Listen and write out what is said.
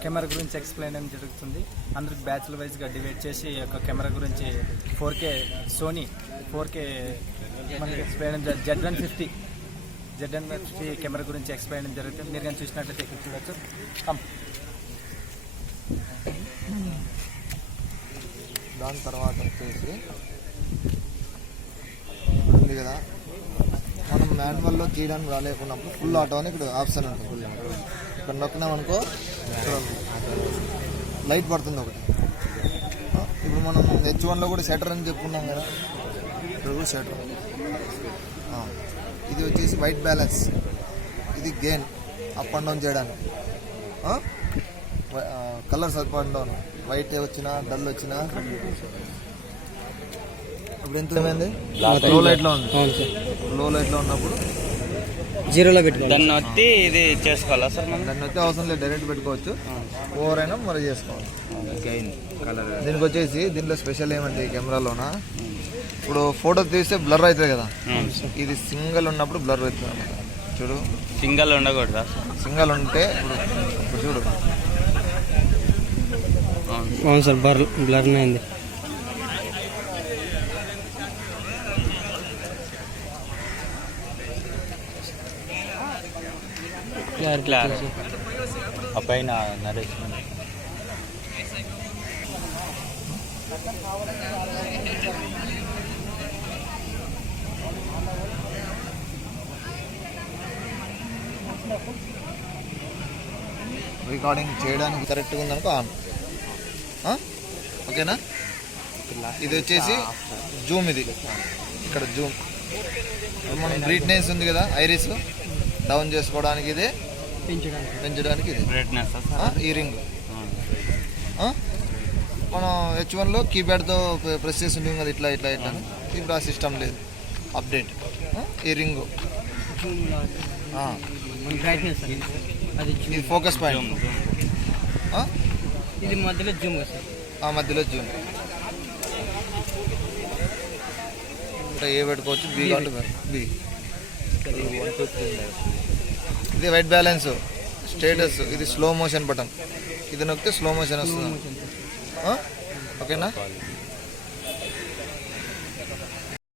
Camera గురించి explain చేయడం జరుగుతుంది. అందరికి బ్యాచ్ల వైజ్గా డివైడ్ చేసి ఒక కెమెరా గురించి 4K సోనీ 4K మనకి ఎక్స్ప్లెయిన్ Z150 కెమెరా గురించి ఎక్స్ప్లెయిన్ జరుగుతుంది. మీరు కానీ చూసినట్లయితే ఇక్కడ చూడొచ్చు. దాని తర్వాత వచ్చేసి ఉంది కదా, మనం మాన్యువల్లో తీయడానికి రాలేకున్నప్పుడు ఫుల్ ఆటో అని ఇక్కడ ఆప్షన్ ఉంటుంది. ఇక్కడ నొక్కినామనుకో ఇక్కడ లైట్ పడుతుంది ఒకటి. ఇప్పుడు మనం H1లో కూడా షటర్ అని చెప్పుకున్నాం కదా, ఇక్కడ కూడా షటర్. ఇది వచ్చేసి వైట్ బ్యాలెన్స్, ఇది గెయిన్ అప్ అండ్ డౌన్ చేయడానికి. Colours up and down, white వచ్చినా డల్ వచ్చినా. ఇప్పుడు ఎంత ఏమైంది? లో లైట్లో ఉంది. లో లైట్లో ఉన్నప్పుడు జీరోలో పెట్టుకోవాలి. దాన్ని వచ్చి ఇది చేసుకోవాలా సార్? మనం దాన్ని వచ్చి అవసరం లేదు, డైరెక్ట్ పెట్టుకోవచ్చు. ఓవర్ అయినా మరి చేసుకోవాలి. కలర్ దీనికి వచ్చేసి దీంట్లో స్పెషల్ ఏమంటే ఈ కెమెరాలోన ఇప్పుడు ఫోటో తీస్తే బ్లర్ అవుతుంది కదా, ఇది సింగిల్ ఉన్నప్పుడు బ్లర్ అవుతుంది అన్నమాట. చూడు, సింగల్ ఉండకూడదా? సింగిల్ ఉంటే ఇప్పుడు చూడు. అవును సార్, బ్లర్ అయింది. క్లియర్ ఆ పైన నరేష్ రికార్డింగ్ చేయడానికి కరెక్ట్గా ఉందనుకో ఆన్. ఓకేనా? ఇది వచ్చేసి జూమ్, ఇది ఇక్కడ జూమ్. మనం బ్రైట్నెస్ ఉంది కదా, ఐరిస్ డౌన్ చేసుకోవడానికి ఇదే, పెంచడానికి ఇది ఈ రింగ్. మనం H1లో కీప్యాడ్తో ప్రెస్ చేసి ఉంటుంది కదా, ఇట్లా ఇట్లా ఇట్లా. ఇప్పుడు ఆ సిస్టమ్ లేదు, అప్డేట్. ఈ రింగు ఇది ఫోకస్ పాయింట్, ఇది మధ్యలో జూమ్. మధ్యలో జూమ్. ఇక్కడ ఏ పెట్టుకోవచ్చు, బి కావాలి బి. ఇది వైట్ బ్యాలెన్స్, స్టేటస్, ఇది స్లో మోషన్ బటన్. ఇది నొక్కితే స్లో మోషన్ వస్తుంది. ఓకేనా?